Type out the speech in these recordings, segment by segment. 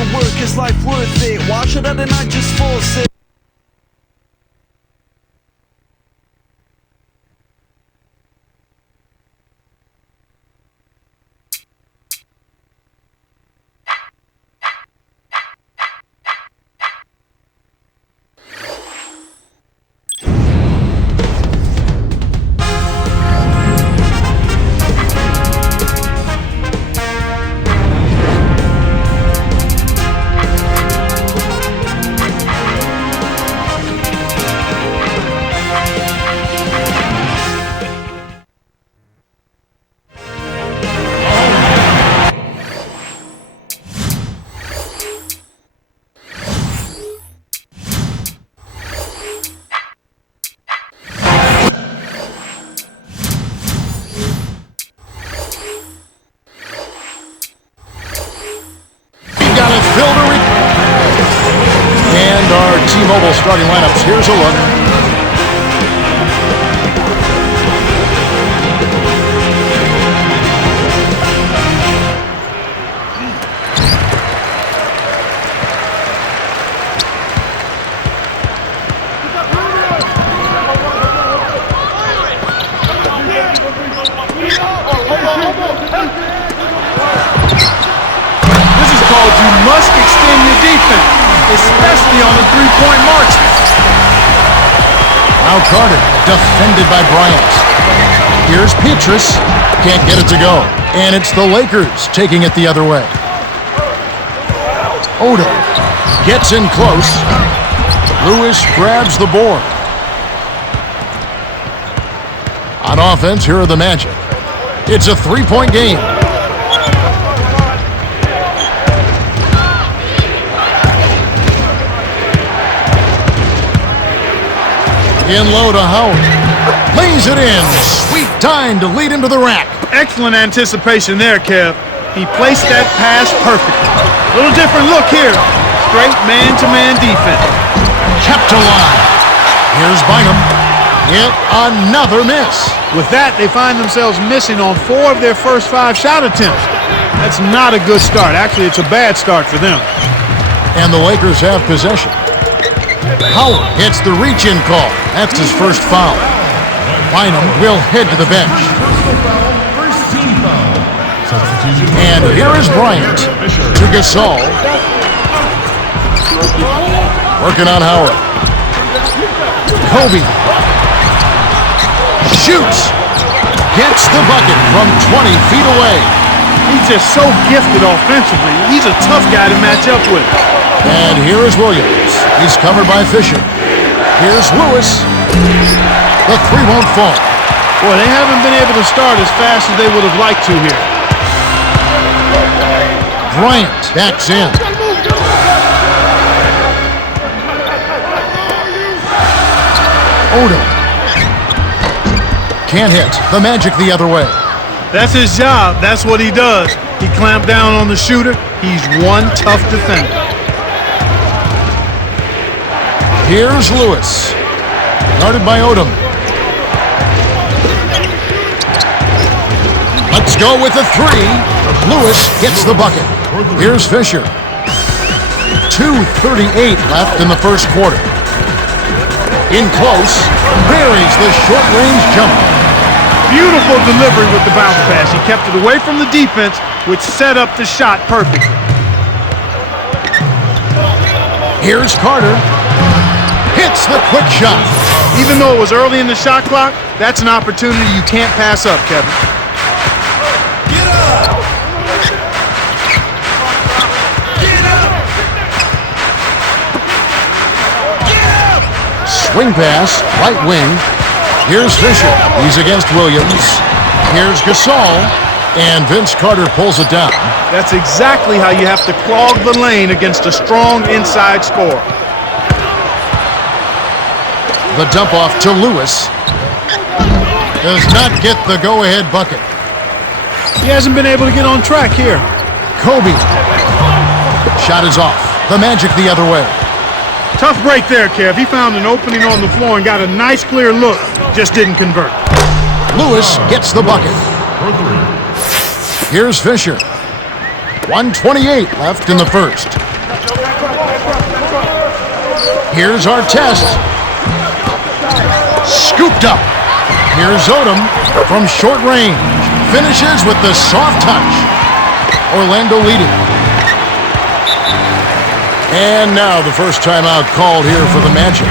to work, is life worth it? Why should I not just force it? And our T-Mobile starting lineups. Here's a look. This is called you must extend your defense, especially on the three-point marks. Now Carter, defended by Bryant. Here's Petrus, can't get it to go. And it's the Lakers taking it the other way. Odom gets in close. Lewis grabs the board. On offense, here are the Magic. It's a three-point game. In low to Howard. Lays it in. Sweet time to lead him to the rack. Excellent anticipation there, Kev. He placed that pass perfectly. Little different look here. Straight man-to-man defense. Kept alive. Here's Bynum. Yet another miss. With that, they find themselves missing on 4 of their first 5 shot attempts. That's not a good start. Actually, it's a bad start for them. And the Lakers have possession. Howard gets the reach-in call. That's his first foul. Bynum will head to the bench. And here is Bryant to Gasol. Working on Howard. Kobe shoots. Gets the bucket from 20 feet away. He's just so gifted offensively. He's a tough guy to match up with. And here is Williams. He's covered by Fisher. Here's Lewis. The three won't fall. Boy, they haven't been able to start as fast as they would have liked to here. Bryant backs in. Odom. Can't hit. The Magic the other way. That's his job. That's what he does. He clamped down on the shooter. He's one tough defender. Here's Lewis. Guarded by Odom. Let's go with the three. Lewis gets the bucket. Here's Fisher. 2:38 left in the first quarter. In close, buries the short-range jumper. Beautiful delivery with the bounce pass. He kept it away from the defense, which set up the shot perfectly. Here's Carter. Hits the quick shot. Even though it was early in the shot clock, that's an opportunity you can't pass up, Kevin. Get up! Get up! Get up! Swing pass, right wing. Here's Fisher. He's against Williams. Here's Gasol. And Vince Carter pulls it down. That's exactly how you have to clog the lane against a strong inside scorer. The dump off to Lewis. Does not get the go-ahead bucket. He hasn't been able to get on track here. Kobe. Shot is off. The Magic the other way. Tough break there, Kev. He found an opening on the floor and got a nice clear look. Just didn't convert. Lewis gets the bucket. Here's Fisher. 1:28 left in the first. Here's Artest. Scooped up. Here's Odom from short range. Finishes with the soft touch. Orlando leading. And now the first timeout called here for the Magic.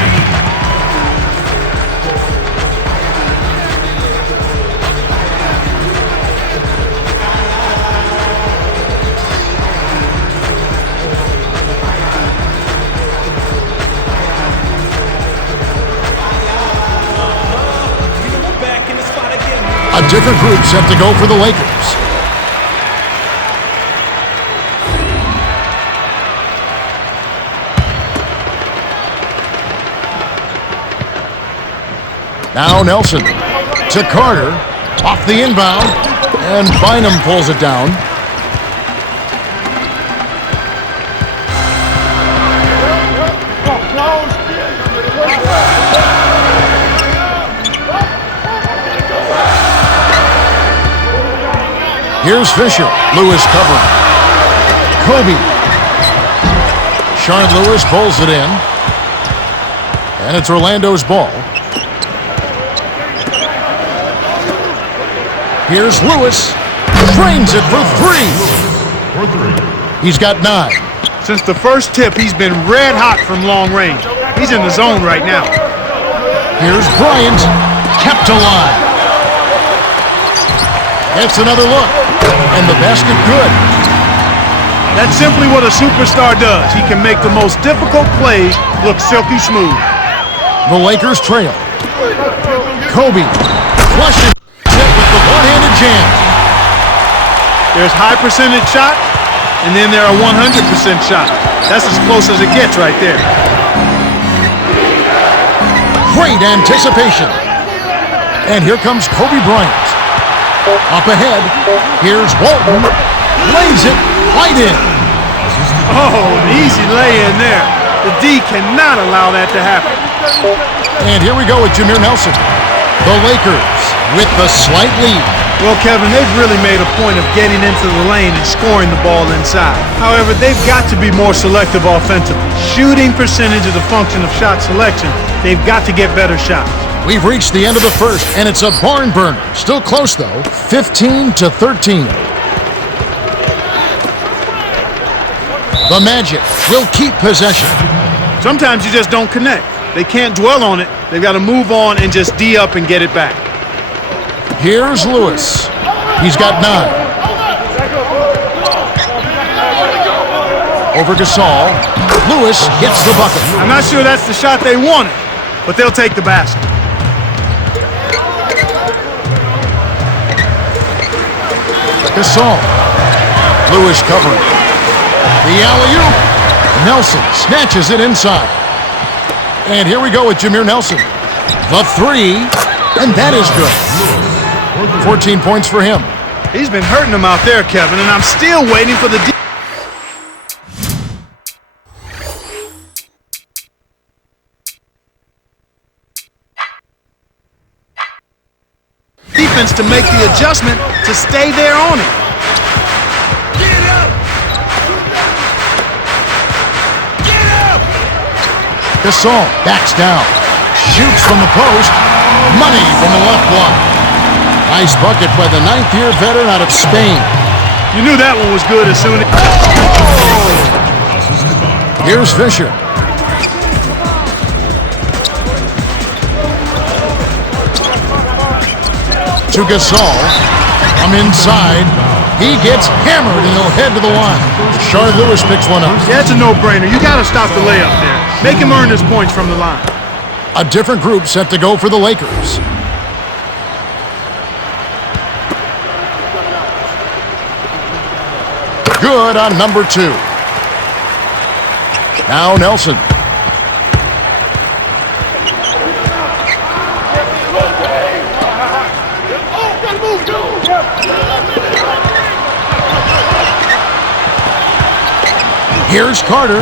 A different group set to go for the Lakers. Now Nelson to Carter, off the inbound, and Bynum pulls it down. Here's Fisher. Lewis covering. Kobe. Rashard Lewis pulls it in. And it's Orlando's ball. Here's Lewis. Drains it for three. He's got 9. Since the first tip, he's been red hot from long range. He's in the zone right now. Here's Bryant. Kept alive. It's another look. And the basket good. That's simply what a superstar does. He can make the most difficult plays look silky smooth. The Lakers trail. Kobe flushing it with the one-handed jam. There's high percentage shot, and then there are 100% shots. That's as close as it gets right there. Great anticipation. And here comes Kobe Bryant. Up ahead, here's Walton. Lays it right in. Oh, an easy lay-in there. The D cannot allow that to happen. And here we go with Jameer Nelson. The Lakers with the slight lead. Well, Kevin, they've really made a point of getting into the lane and scoring the ball inside. However, they've got to be more selective offensively. Shooting percentage is a function of shot selection. They've got to get better shots. We've reached the end of the first, and it's a barn burner. Still close, though. 15-13. The Magic will keep possession. Sometimes you just don't connect. They can't dwell on it. They've got to move on and just D up and get it back. Here's Lewis. He's got 9. Over Gasol. Lewis gets the bucket. I'm not sure that's the shot they wanted, but they'll take the basket. Gasol. Lewis covering. The alley-oop. Nelson snatches it inside. And here we go with Jameer Nelson. The 3, and that is good. 14 points for him. He's been hurting them out there, Kevin, and I'm still waiting for the defense to make the adjustment to stay there on it. Get up! Get up! Gasol backs down. Shoots from the post. Money from the left block. Nice bucket by the 9th-year veteran out of Spain. You knew that one was good as soon as... Oh! Here's Fisher. To Gasol. From inside. He gets hammered and he'll head to the line. Rashard Lewis picks one up. Yeah, it's a no-brainer. You got to stop the layup there. Make him earn his points from the line. A different group set to go for the Lakers. Good on number 2. Now Nelson. Here's Carter.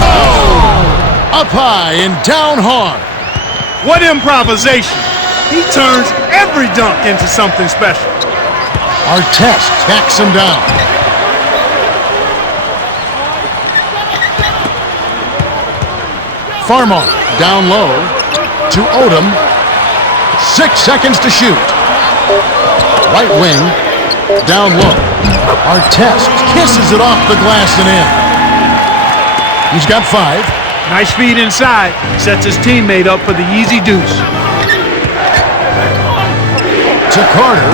Oh! Up high and down hard. What improvisation. He turns every dunk into something special. Artest backs him down. Farmar down low to Odom. 6 seconds to shoot. Right wing down low. Artest kisses it off the glass and in. He's got 5. Nice feed inside. Sets his teammate up for the easy deuce. To Carter.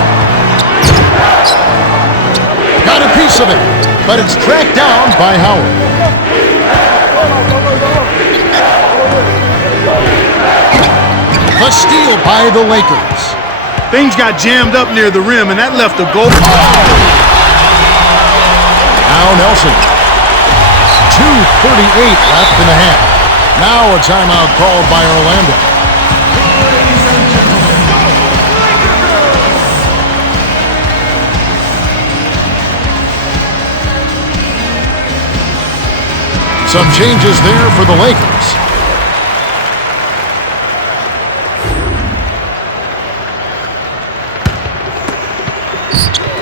Got a piece of it, but it's tracked down by Howard. The steal by the Lakers. Things got jammed up near the rim, and that left a goal. Now Nelson. 2:38 left in the half. Now a timeout called by Orlando. Some changes there for the Lakers.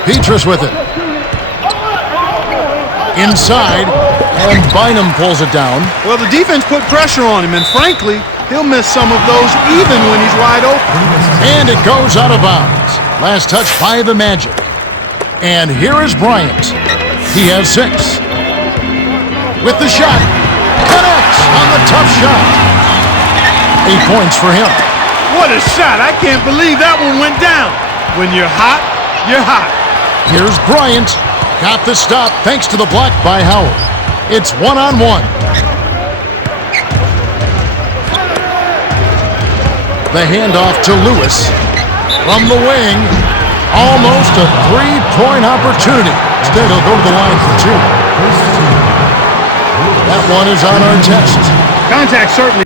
Petrus with it. Inside, and Bynum pulls it down. Well, the defense put pressure on him, and frankly, he'll miss some of those even when he's wide open. And it goes out of bounds. Last touch by the Magic. And here is Bryant. He has 6. With the shot. Connects on the tough shot. 8 points for him. What a shot. I can't believe that one went down. When you're hot, you're hot. Here's Bryant. Got the stop thanks to the block by Howard. It's 1-on-1. The handoff to Lewis. From the wing. Almost a 3-point opportunity. Instead, he'll go to the line for 2. That one is on our test. Contact certainly.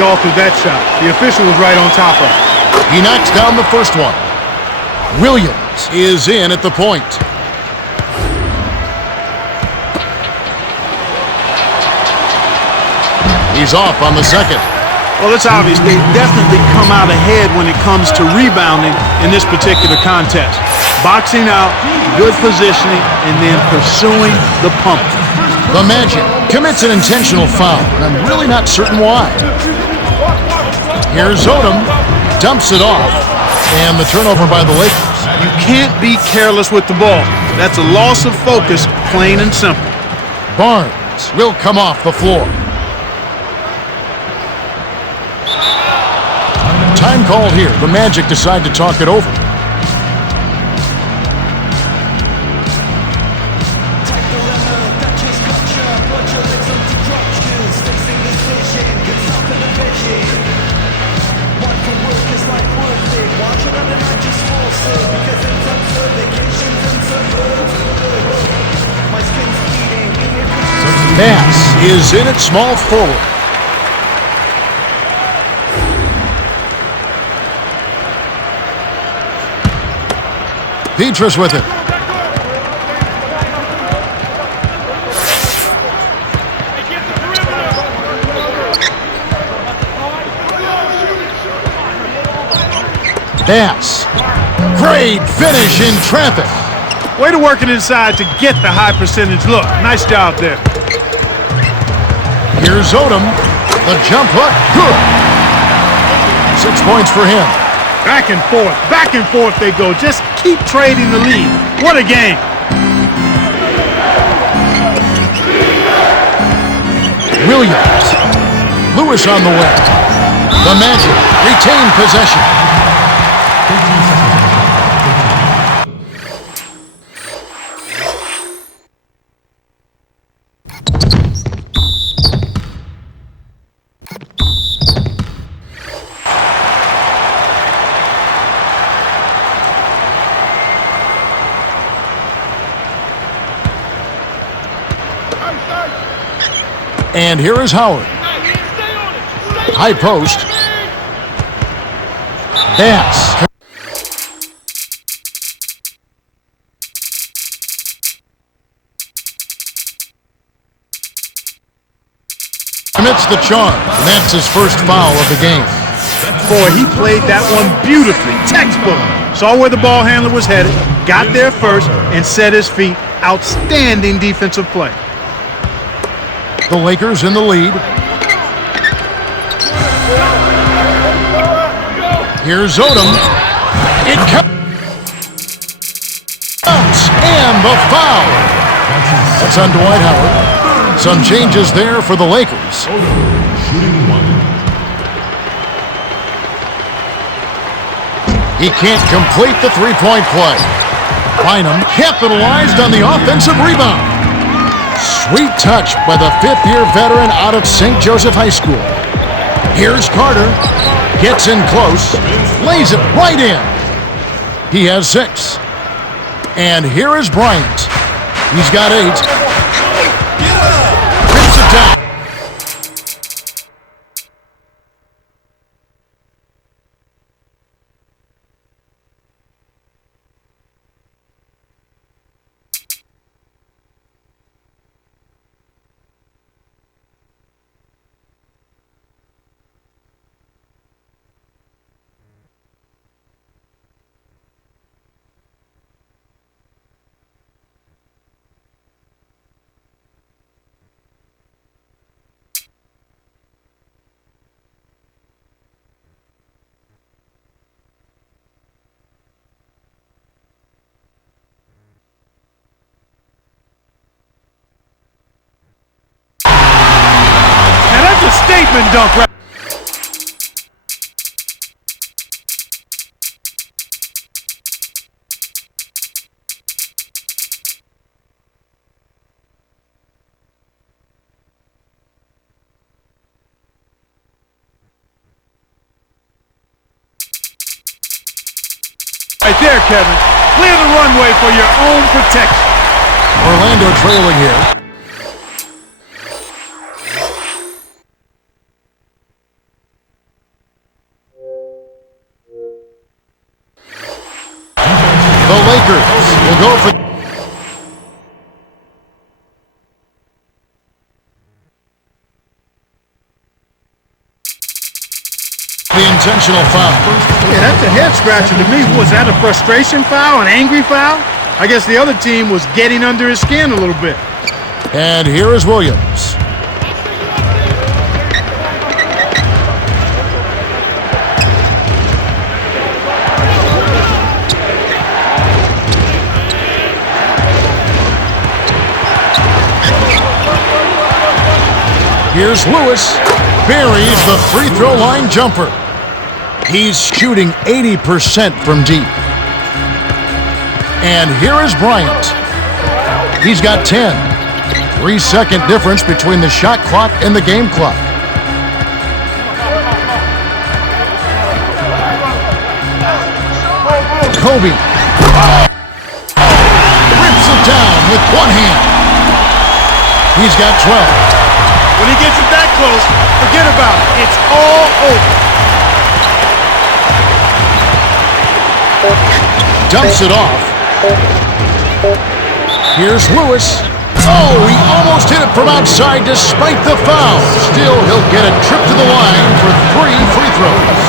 All through that shot. The official was right on top of it. He knocks down the first one. Williams is in at the point. He's off on the second. Well, it's obvious they definitely come out ahead when it comes to rebounding in this particular contest. Boxing out, good positioning, and then pursuing the pump. The Magic commits an intentional foul, and I'm really not certain why. Here's Odom, dumps it off, and the turnover by the Lakers. You can't be careless with the ball. That's a loss of focus, plain and simple. Barnes will come off the floor. Time called here. The Magic decide to talk it over. Pass is in at small forward. Petrus with it. Pass. Great finish in traffic. Way to work it inside to get the high percentage look. Nice job there. Here's Odom. The jump hook. Good. 6 points for him. Back and forth they go. Just keep trading the lead. What a game. Williams. Lewis on the way. The Magic retain possession. And here is Howard. High post. Bass. Commits the charge, and that's his first foul of the game. before, he played that one beautifully, textbook. Saw where the ball handler was headed, got there first, and set his feet. Outstanding defensive play. The Lakers in the lead. Here's Odom. It counts, and the foul. That's on Dwight Howard. Some changes there for the Lakers. He can't complete the three-point play. Bynum capitalized on the offensive rebound. Sweet touch by the fifth-year veteran out of St. Joseph High School. Here's Carter. Gets in close. Lays it right in. He has 6. And here is Bryant. He's got 8. Rips it down. Statement dunk. Right there, Kevin. Clear the runway for your own protection. Orlando trailing here. The Lakers will go for the intentional foul. Yeah, that's a head scratcher to me. Was that a frustration foul, an angry foul? I guess the other team was getting under his skin a little bit. And here is Williams. Here's Lewis. Buries the free throw line jumper. He's shooting 80% from deep. And here is Bryant. He's got 10. 3-second difference between the shot clock and the game clock. Kobe. Rips it down with one hand. He's got 12. When he gets it that close, forget about it. It's all over. Dumps it off. Here's Lewis. Oh, he almost hit it from outside despite the foul. Still, he'll get a trip to the line for 3 free throws.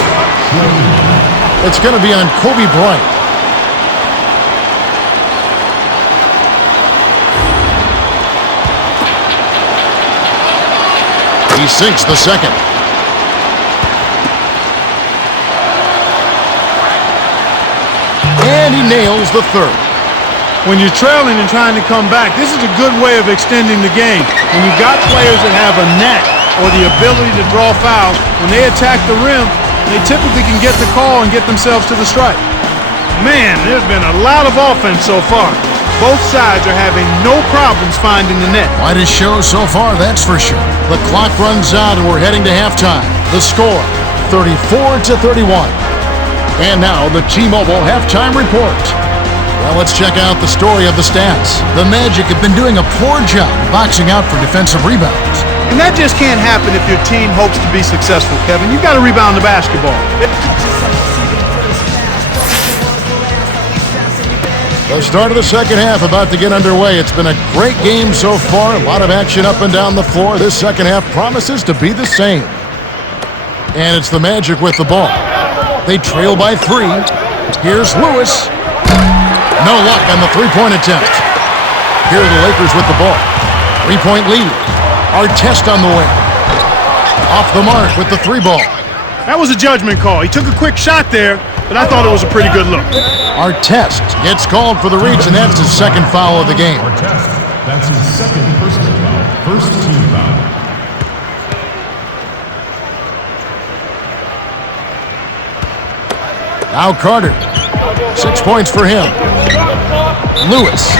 It's going to be on Kobe Bryant. He sinks the second. And he nails the third. When you're trailing and trying to come back, this is a good way of extending the game. When you've got players that have a knack or the ability to draw fouls, when they attack the rim, they typically can get the call and get themselves to the stripe. Man, there's been a lot of offense so far. Both sides are having no problems finding the net. Quite a show so far, that's for sure. The clock runs out and we're heading to halftime. The score, 34-31. And now the T-Mobile halftime report. Well, let's check out the story of the stats. The Magic have been doing a poor job boxing out for defensive rebounds. And that just can't happen if your team hopes to be successful, Kevin. You've got to rebound the basketball. The start of the second half about to get underway. It's been a great game so far. A lot of action up and down the floor. This second half promises to be the same. And it's the Magic with the ball. They trail by 3. Here's Lewis. No luck on the three-point attempt. Here are the Lakers with the ball. 3-point lead. Artest on the wing. Off the mark with the 3-ball. That was a judgment call. He took a quick shot there, but I thought it was a pretty good look. Artest gets called for the reach, and that's his second foul of the game. Artest, that's his second personal foul. First team foul. Now Carter. 6 points for him. Lewis.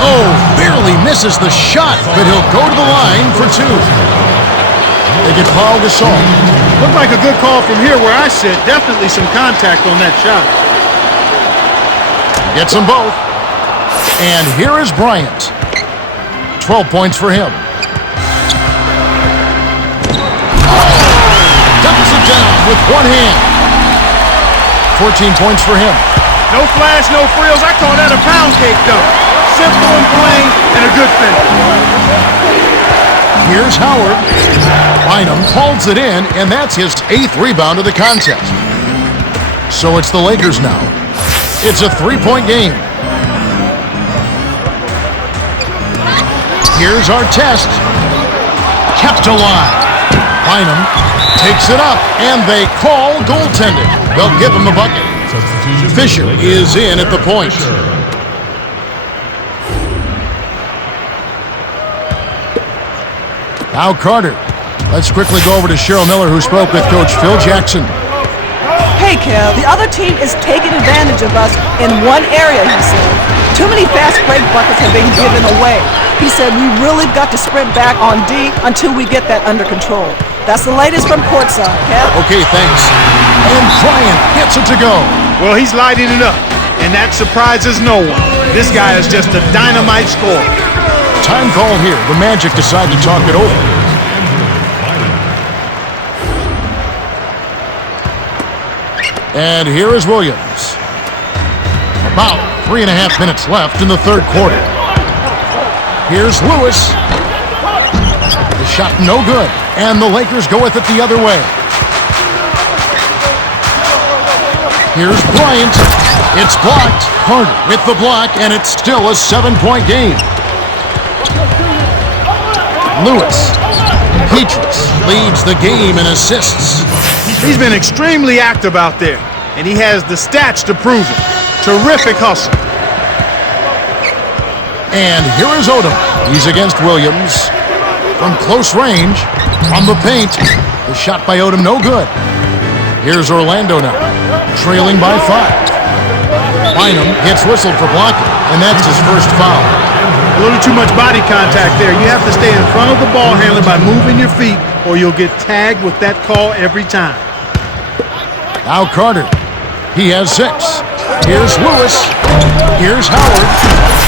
Oh, barely misses the shot, but he'll go to the line for 2. They get Paul Gasol. Looked like a good call from here where I sit. Definitely some contact on that shot. Gets them both. And here is Bryant. 12 points for him. Dumps it down with one hand. 14 points for him. No flash, no frills. I call that a pound cake dunk. Simple and plain and a good finish. Here's Howard. Bynum holds it in, and that's his 8th rebound of the contest. So it's the Lakers now. It's a 3-point game. Here's Artest. Kept alive. Bynum takes it up, and they call goaltending. They'll give him the bucket. Fisher is in at the point. Now Carter. Let's quickly go over to Cheryl Miller, who spoke with Coach Phil Jackson. Hey, Kev, the other team is taking advantage of us in one area, he said. Too many fast break buckets have been given away. He said we really got to sprint back on D until we get that under control. That's the latest from courtside, Kev. Okay, thanks. And Bryant gets it to go. Well, he's lighting it up, and that surprises no one. This guy is just a dynamite scorer. Time call here. The Magic decide to talk it over. And here is Williams. About 3.5 minutes left in the third quarter. Here's Lewis. The shot no good, and the Lakers go with it the other way. Here's Bryant. It's blocked. Carter with the block, and it's still a 7-point game. Lewis. Petrus leads the game in assists. He's been extremely active out there, and he has the stats to prove it. Terrific hustle. And here is Odom. He's against Williams. From close range, from the paint. The shot by Odom, no good. Here's Orlando now, trailing by 5. Bynum gets whistled for blocking, and that's his first foul. A little too much body contact there. You have to stay in front of the ball handler by moving your feet, or you'll get tagged with that call every time. Now Carter. He has 6. Here's Lewis. Here's Howard.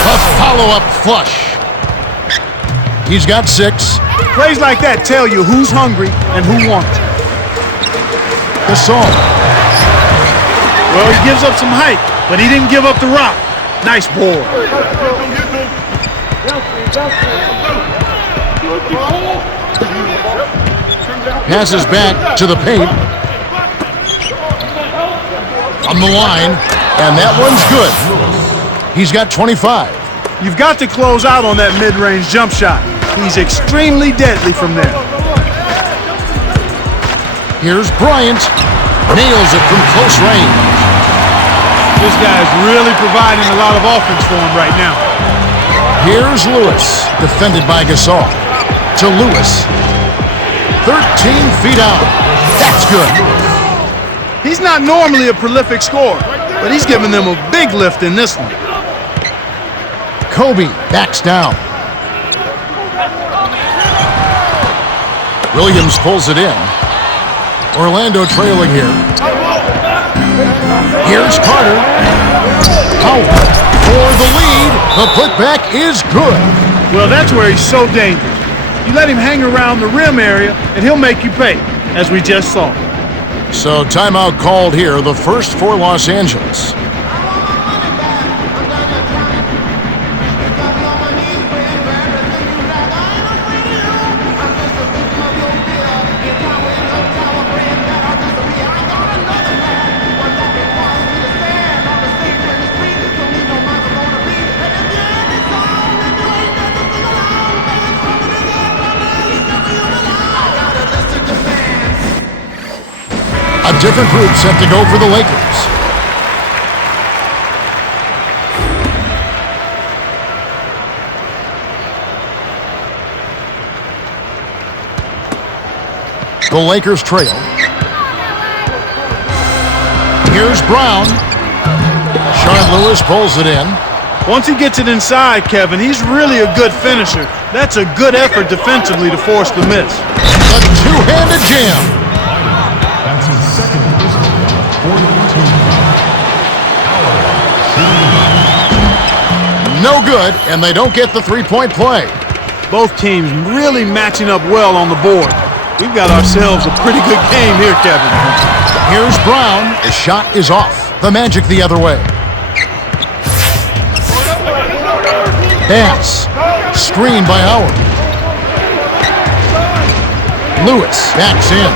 A follow-up flush. He's got 6. Plays like that tell you who's hungry and who wants it. Gasol. Well, he gives up some height, but he didn't give up the rock. Nice board. Passes back to the paint. On the line, and that one's good. He's got 25. You've got to close out on that mid-range jump shot. He's extremely deadly from there. Here's Bryant. Nails it from close range. This guy's really providing a lot of offense for him right now. Here's Lewis, defended by Gasol. To Lewis. 13 feet out. That's good. He's not normally a prolific scorer, but he's giving them a big lift in this one. Kobe backs down. Williams pulls it in. Orlando trailing here. Here's Carter. Howard for the lead. The putback is good. Well, that's where he's so dangerous. You let him hang around the rim area, and he'll make you pay, as we just saw. So timeout called here, the first for Los Angeles. A different group set to go for the Lakers. The Lakers trail. Here's Brown. Rashard Lewis pulls it in. Once he gets it inside, Kevin, he's really a good finisher. That's a good effort defensively to force the miss. A two-handed jam. That's his second personal foul. 4-2 foul. No good, and they don't get the three-point play. Both teams really matching up well on the board. We've got ourselves a pretty good game here, Kevin. Here's Brown. The shot is off. The Magic the other way. Pass. Screen by Howard. Lewis backs in.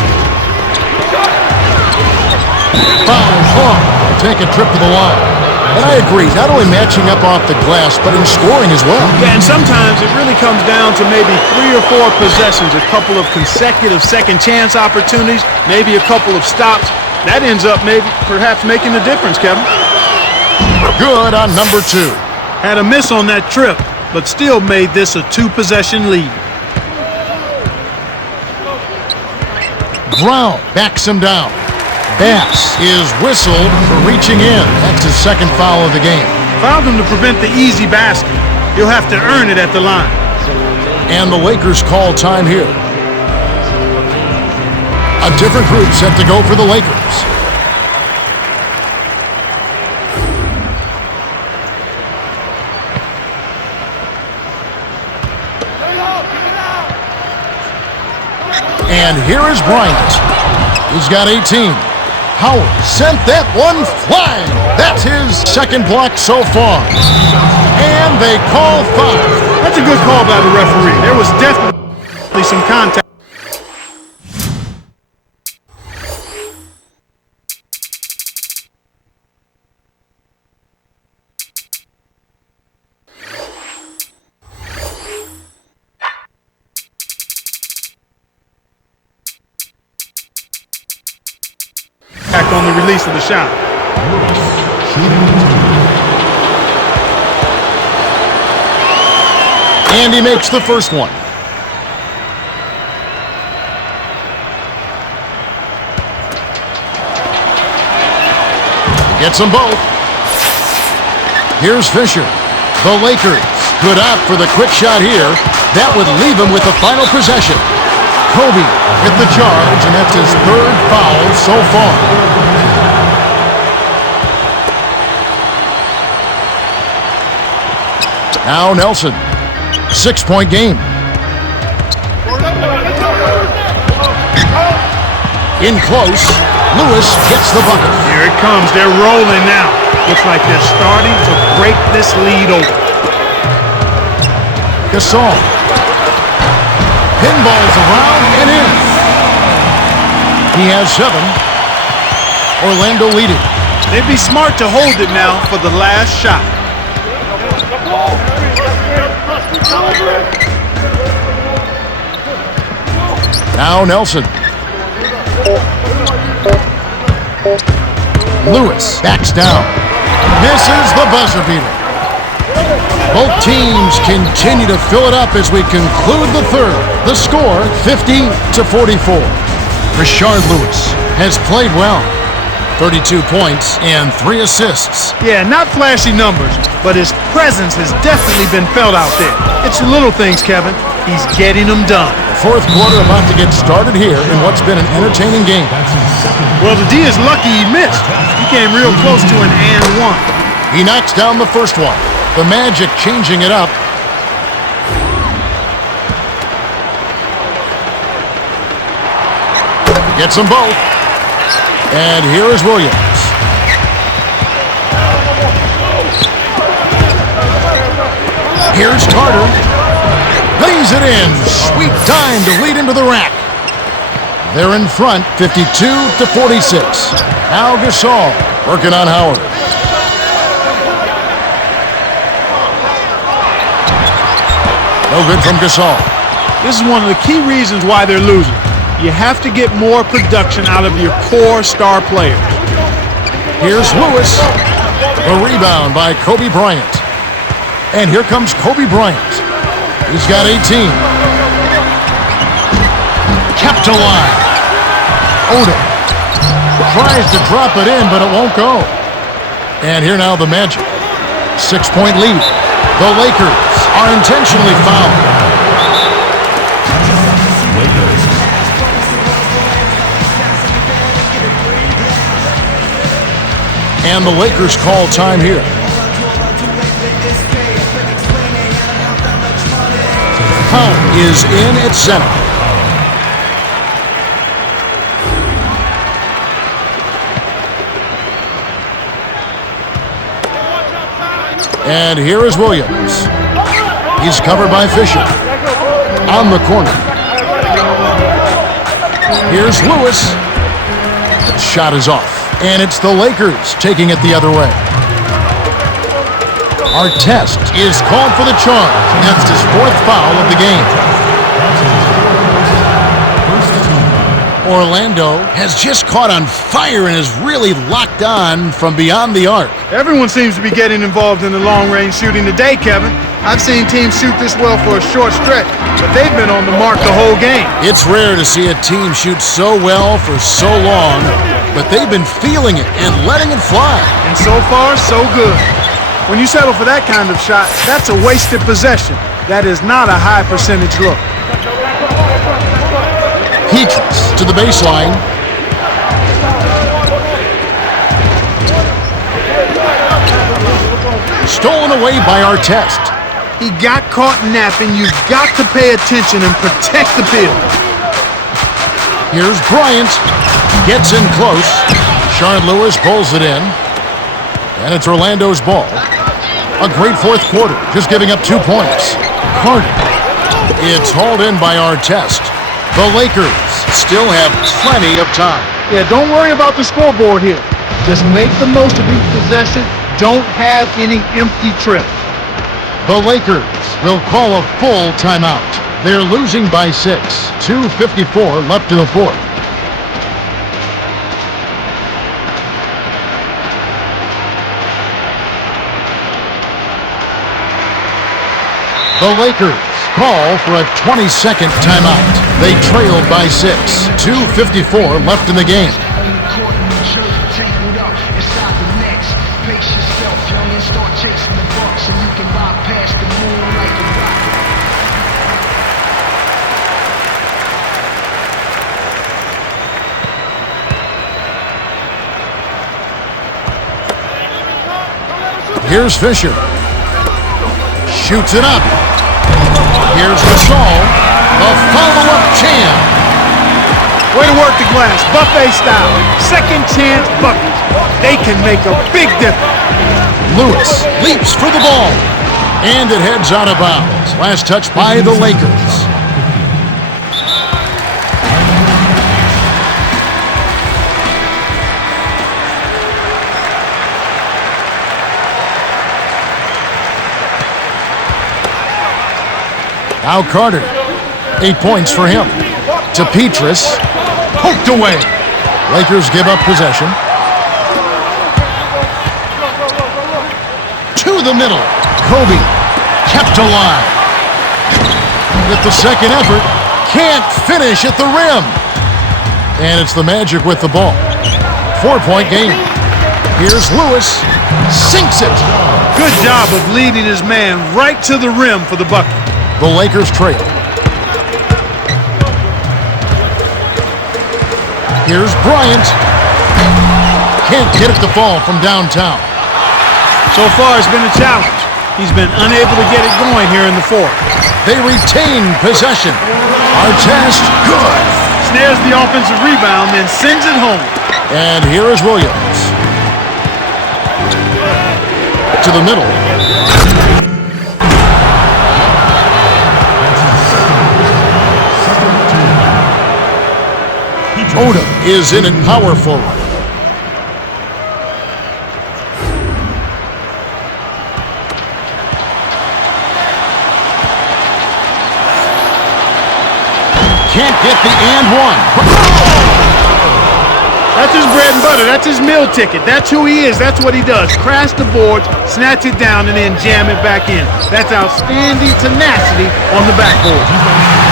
Foul caught. Take a trip to the line. And I agree, not only matching up off the glass, but in scoring as well. Yeah, and sometimes it really comes down to maybe 3 or 4 possessions, a couple of consecutive second chance opportunities, maybe a couple of stops. That ends up perhaps making the difference, Kevin. Good on number 2. Had a miss on that trip, but still made this a 2-possession lead. Brown backs him down. Bass is whistled for reaching in. That's his second foul of the game. Fouled him to prevent the easy basket. He'll have to earn it at the line. And the Lakers call time here. A different group set to go for the Lakers. And here is Bryant. He's got 18. Howard sent that one flying. That's his second block so far. And they call foul. That's a good call by the referee. There was definitely some contact. On the release of the shot. And he makes the first one. Gets them both. Here's Fisher. The Lakers good out for the quick shot here. That would leave him with the final possession. Kobe hit the charge, and that's his 3rd foul so far. Now Nelson. 6-point game. In close. Lewis gets the bucket. Here it comes. They're rolling now. Looks like they're starting to break this lead open. Gasol. Pinballs around and in. He has 7. Orlando leading. They'd be smart to hold it now for the last shot. Now Nelson. Lewis backs down. Misses the buzzer beater. Both teams continue to fill it up as we conclude the third. The score, 50-44. Rashard Lewis has played well. 32 points and 3 assists. Yeah, not flashy numbers, but his presence has definitely been felt out there. It's the little things, Kevin. He's getting them done. The fourth quarter about to get started here in what's been an entertaining game. Well, the D is lucky he missed. He came real close to an and one. He knocks down the first one. The Magic changing it up. Gets them both. And here is Williams. Here's Carter. Lays it in. Sweet time to lead into the rack. They're in front, 52-46. Now Gasol working on Howard. No good from Gasol. This is one of the key reasons why they're losing. You have to get more production out of your core star players. Here's Lewis. The rebound by Kobe Bryant. And here comes Kobe Bryant. He's got 18. Kept alive. Odom tries to drop it in, but it won't go. And here now the Magic. 6-point lead. The Lakers are intentionally fouled. And the Lakers call time here. Foul is in at center. And here is Williams. He's covered by Fisher. On the corner. Here's Lewis. The shot is off. And it's the Lakers taking it the other way. Artest is called for the charge. That's his 4th foul of the game. Orlando has just caught on fire and is really locked on from beyond the arc. Everyone seems to be getting involved in the long-range shooting today, Kevin. I've seen teams shoot this well for a short stretch, but they've been on the mark the whole game. It's rare to see a team shoot so well for so long, but they've been feeling it and letting it fly. And so far, so good. When you settle for that kind of shot, that's a wasted possession. That is not a high percentage look. Petrus to the baseline. Stolen away by Artest. He got caught napping. You've got to pay attention and protect the field. Here's Bryant. Gets in close. Rashard Lewis pulls it in. And it's Orlando's ball. A great 4th quarter, just giving up 2 points. Carter. It's hauled in by Artest. The Lakers still have plenty of time. Yeah, don't worry about the scoreboard here. Just make the most of each possession. Don't have any empty trips. The Lakers will call a full timeout. They're losing by 6. 2:54 left in the 4th. The Lakers call for a 20-second timeout. They trailed by 6. 2:54 left in the game. Here's Fisher. Shoots it up. Here's Rashard, the follow-up champ. Way to work the glass, buffet style. Second chance buckets. They can make a big difference. Lewis leaps for the ball. And it heads out of bounds. Last touch by the Lakers. Now Carter. 8 points for him. To Petrus. Poked away. Lakers give up possession. To the middle. Kobe. Kept alive. With the second effort. Can't finish at the rim. And it's the Magic with the ball. 4-point game. Here's Lewis. Sinks it. Good job of leading his man right to the rim for the bucket. The Lakers trail. Here's Bryant. Can't get it to fall from downtown. So far, it's been a challenge. He's been unable to get it going here in the 4th. They retain possession. Artest, good. Snares the offensive rebound, then sends it home. And here is Williams. To the middle. Odom is in at power forward. can't get the and one. That's his bread and butter. That's his meal ticket. That's who he is. That's what he does. Crash the boards, snatch it down, and then jam it back in. That's outstanding tenacity on the backboard.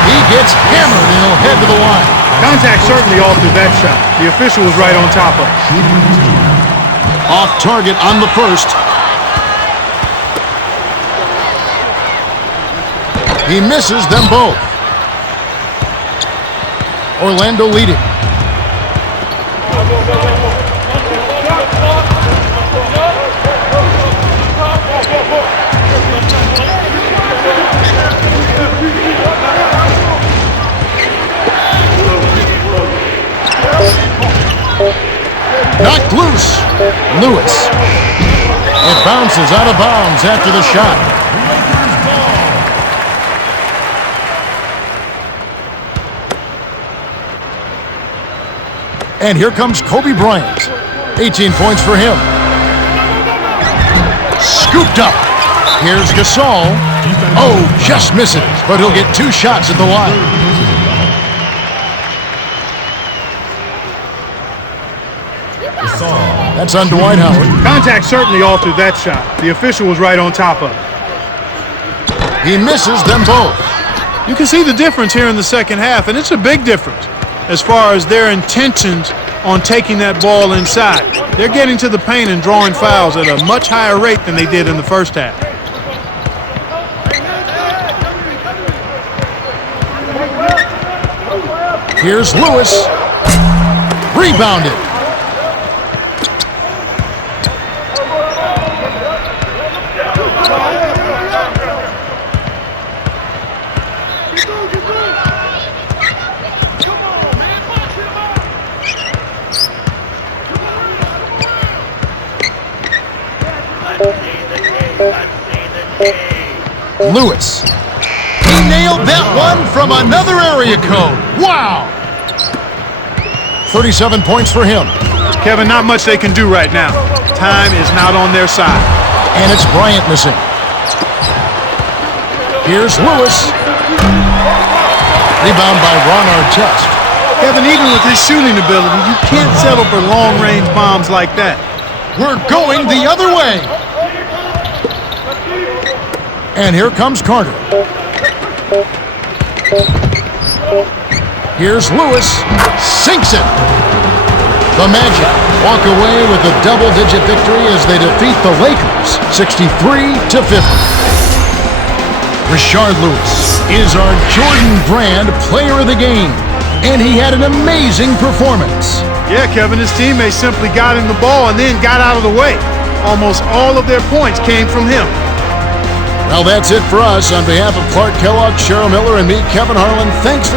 He gets hammered and he'll head to the line. Contact certainly altered that shot. The official was right on top of it. Off target on the first. He misses them both. Orlando leading. Knocked loose. Lewis. It bounces out of bounds after the shot. And here comes Kobe Bryant. 18 points for him. Scooped up. Here's Gasol. Oh, just misses, but he'll get 2 shots at the line. That's on Dwight Howard. Contact certainly altered that shot. The official was right on top of it. He misses them both. You can see the difference here in the second half, and it's a big difference as far as their intentions on taking that ball inside. They're getting to the paint and drawing fouls at a much higher rate than they did in the first half. Here's Lewis. Rebounded. Lewis. He nailed that one from another area code. Wow! 37 points for him. Kevin, not much they can do right now. Time is not on their side. And it's Bryant missing. Here's Lewis. Rebound by Ron Artest. Kevin, even with his shooting ability, you can't settle for long-range bombs like that. We're going the other way. And here comes Carter. Here's Lewis. Sinks it. The Magic walk away with a double-digit victory as they defeat the Lakers 63-50. Rashard Lewis is our Jordan Brand Player of the Game, and he had an amazing performance. Yeah, Kevin, his teammates simply got him the ball and then got out of the way. Almost all of their points came from him. Well, that's it for us. On behalf of Clark Kellogg, Cheryl Miller, and me, Kevin Harlan, thanks for